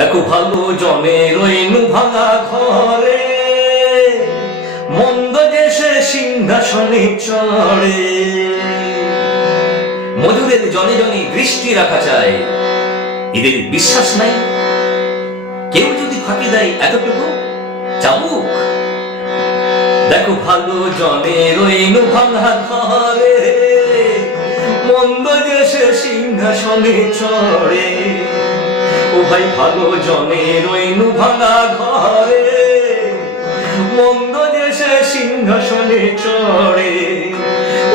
দেখো ভালো জনের রইনু ভাঙা ঘরে, মন্দ যে সে সিংহাসনে চড়ে। মজুরের জনে জনে দৃষ্টি রাখা চায়, এদের বিশ্বাস নাই কেউ যদি ফাঁকি দেয় এতটুকু চাবুক। দেখো ভালো জনের রইনু ভাঙা ঘরে, মন্দ যে সে সিংহাসনে চড়ে। ও ভাই ভালো জনের রইনু ভাঙা ঘরে, মন্দ যে সে সিংহাসনে চড়ে।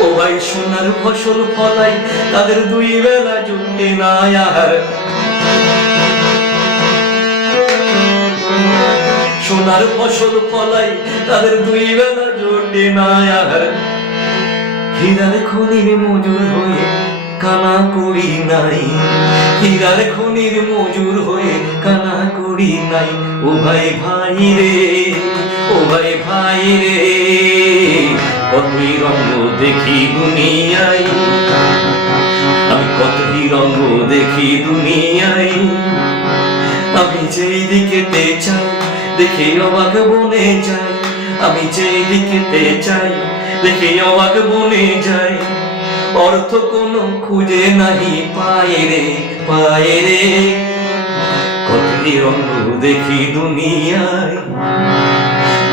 ও ভাই সোনার ফসল ফলাই তাদের দুই বেলা জুটে না আর, সোনার ফসল ফলাই তাদের দুই বেলা জুটে না আর। হীরার খনির মজুর হয়ে কানা করি নাই, হীরার খনির মজুর হয়ে কানা করি নাই। ও ভাই ভাই রে, ও ভাই ভাই রে, কতই রঙ দেখি দুনিয়ায়, আমি কতই রঙ দেখি দুনিয়ায়। আমি যেই দিকেতে চাই দেখে অবাক বনে যাই, আমি যেই দিকেতে চাই দেখে অবাক বনে যাই। অর্থ কোনো খুঁজে নাহি পায় রে, পায় রে, কতই রঙ দেখি দুনিয়ায়,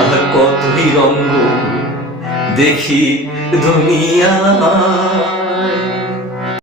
আর কতই রঙ দেখি দুনিয়ায়।